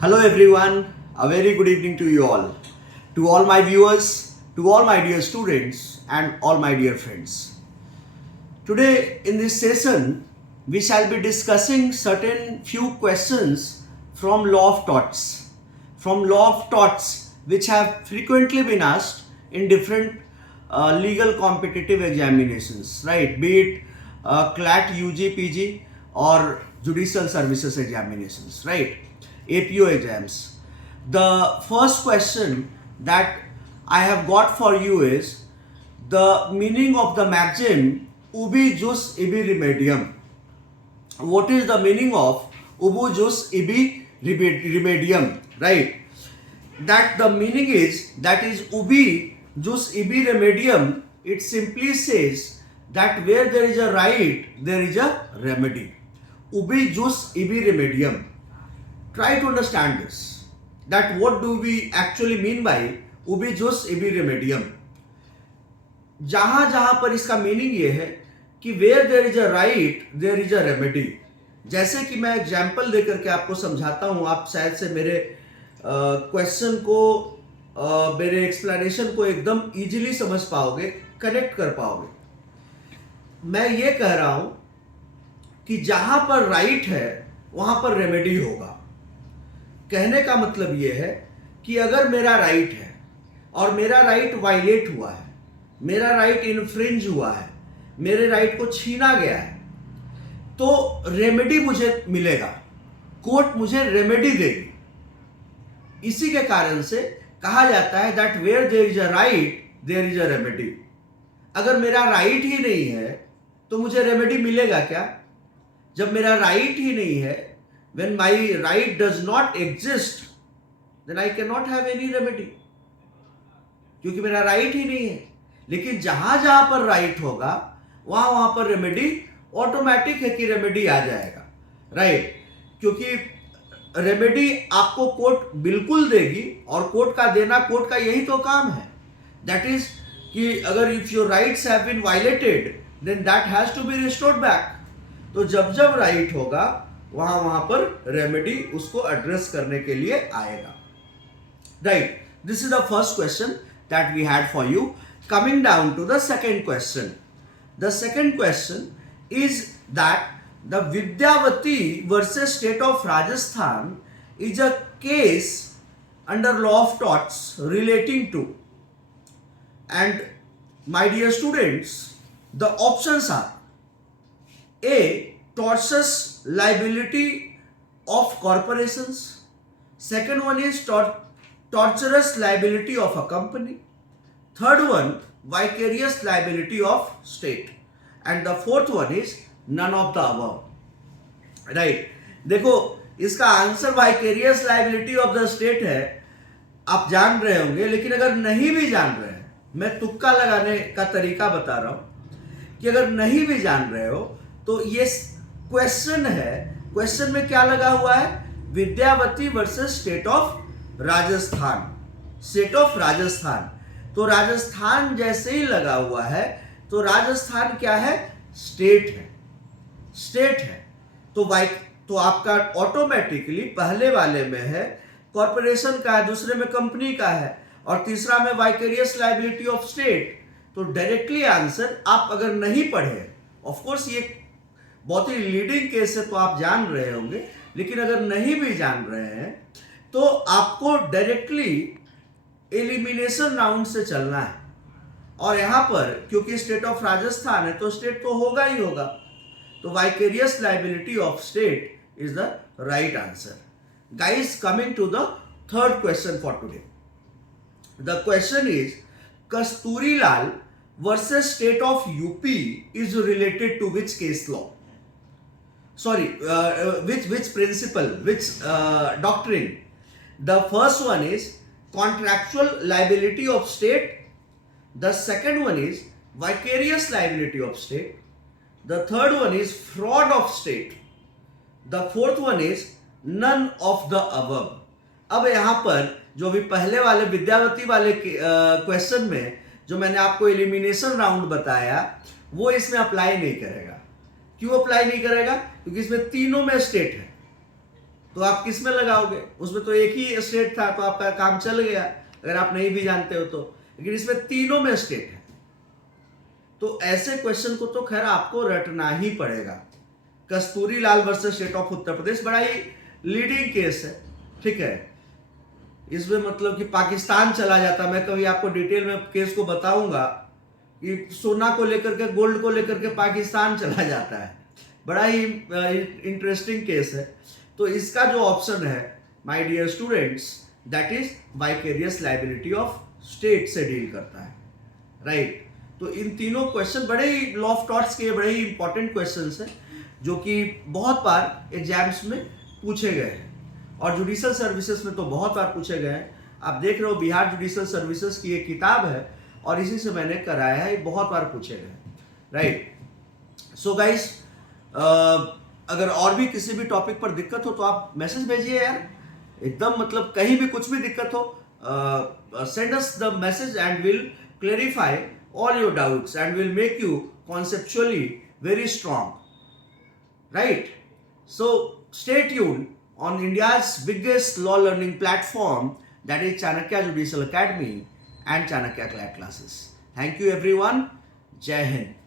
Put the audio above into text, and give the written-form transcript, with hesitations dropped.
Hello everyone, a very good evening to you all. To all my viewers, to all my dear students and all my dear friends. Today in this session, we shall be discussing certain few questions from law of torts. From law of torts which have frequently been asked in different legal competitive examinations, right? Be it CLAT, UG, PG or judicial services examinations, right? APO exams. The first question that I have got for you is the meaning of the maxim ubi jus ibi remedium. What is the meaning of ubi jus ibi remedium, right? That the meaning is, that is ubi jus ibi remedium, it simply says that where there is a right, there is a remedy. Ubi jus ibi remedium. Try to understand this, that what do we actually mean by ubi jus ibi remedium. जहां जहां पर इसका meaning ये है कि where there is a right there is a remedy. जैसे कि मैं एग्जाम्पल देकर के आपको समझाता हूं, आप शायद से मेरे क्वेश्चन को मेरे एक्सप्लेनेशन को एकदम इजीली समझ पाओगे, कनेक्ट कर पाओगे. मैं ये कह रहा हूं कि जहां पर राइट है वहां पर रेमेडी होगा. कहने का मतलब यह है कि अगर मेरा राइट है और मेरा राइट वायलेट हुआ है, मेरा राइट इन्फ्रिंज हुआ है, मेरे राइट को छीना गया है, तो रेमेडी मुझे मिलेगा, कोर्ट मुझे रेमेडी देगी. इसी के कारण से कहा जाता है that where there is a right there is a remedy. अगर मेरा राइट ही नहीं है तो मुझे रेमेडी मिलेगा क्या? जब मेरा राइट ही नहीं है, when my right does not exist, then I cannot have any remedy, क्योंकि मेरा राइट ही नहीं है. लेकिन जहां जहां पर राइट होगा वहां वहां पर रेमेडी ऑटोमेटिक है कि रेमेडी आ जाएगा, राइट? क्योंकि रेमेडी आपको कोर्ट बिल्कुल देगी और कोर्ट का देना, कोर्ट का यही तो काम है. दैट इज कि अगर if your rights have been violated then that has to be restored back. तो जब जब राइट होगा वहां पर रेमेडी उसको एड्रेस करने के लिए आएगा, right? This is the first question that we had for you. Coming down to the second question. The second question is that the Vidyavati versus state of Rajasthan is a case under law of torts relating to, and my dear students, the options R A tortious liability of corporations, second one is tortious liability of a company, third one vicarious liability of state, and the fourth one is none of the above, right? देखो, इसका answer vicarious liability of the state है, आप जान रहे होंगे. लेकिन अगर नहीं भी जान रहे हैं, मैं तुक्का लगाने का तरीका बता रहा हूं कि अगर नहीं भी जान रहे हो तो ये क्वेश्चन है. क्वेश्चन में क्या लगा हुआ है? Vidyavati versus state of Rajasthan. State of Rajasthan, तो राजस्थान जैसे ही लगा हुआ है तो राजस्थान क्या है? स्टेट है, स्टेट है. तो आपका ऑटोमेटिकली पहले वाले में है कॉर्पोरेशन का है, दूसरे में कंपनी का है और तीसरा में वाइकेरियस लायबिलिटी ऑफ स्टेट. तो डायरेक्टली आंसर, आप अगर नहीं पढ़े, ऑफ कोर्स ये बहुत ही लीडिंग केस है तो आप जान रहे होंगे, लेकिन अगर नहीं भी जान रहे हैं तो आपको डायरेक्टली एलिमिनेशन राउंड से चलना है. और यहां पर क्योंकि स्टेट ऑफ राजस्थान है तो स्टेट तो होगा ही होगा, तो vicarious liability of state is the right answer. Guys, coming to the third question for today. The question is कस्तूरीलाल versus state of UP is related to which case law? Sorry, which principle, which doctrine? The first one is contractual liability of state. The second one is vicarious liability of state. The third one is fraud of state. The fourth one is none of the above. अब यहाँ पर जो भी पहले वाले विद्यावती वाले question में जो मैंने आपको एलिमिनेशन राउंड बताया वो इसमें अप्लाई नहीं करेगा. क्यों अप्लाई नहीं करेगा? क्योंकि इसमें तीनों में स्टेट है. तो आप किस में लगाओगे? उसमें तो एक ही स्टेट था, तो आपका काम चल गया अगर आप नहीं भी जानते हो तो। लेकिन इसमें तीनों में स्टेट है, तो ऐसे क्वेश्चन को तो खैर आपको रटना ही पड़ेगा। कस्तूरी लाल versus state of Uttar Pradesh बड़ा ही लीडिंग केस है, ठीक है। इसमें मतलब कि पाकिस्तान चला जाता, मैं कभी आपको डिटेल में केस को बताऊंगा कि सोना को लेकर के, गोल्ड को लेकर के पाकिस्तान चला जाता है। बड़ा ही इंटरेस्टिंग केस है। तो इसका जो ऑप्शन है my dear students, that is vicarious liability of state से डील करता है, राइट। तो इन तीनों क्वेश्चन बड़े ही लॉ ऑफ टॉर्ट्स के बड़े ही इंपॉर्टेंट क्वेश्चंस हैं, जो कि बहुत बार एग्जाम्स में पूछे गए हैं, और जुडिशल सर्विसेज में तो बहुत बार पूछे गए हैं। आप देख रहे हो बिहार जुडिशल सर्विसेज की एक किताब है, और इसी से मैंने कराया है, ये बहुत बार पूछे गए, राइट। सो गाइस, अगर और भी किसी भी टॉपिक पर दिक्कत हो तो आप मैसेज भेजिए यार, एकदम मतलब कहीं भी कुछ भी दिक्कत हो, send us the message and we'll clarify all your doubts and will make you conceptually very strong, right? So stay tuned on India's biggest law learning platform, that is Chanakya Judicial Academy and Chanakya Classes. Thank you everyone. Jai Hind.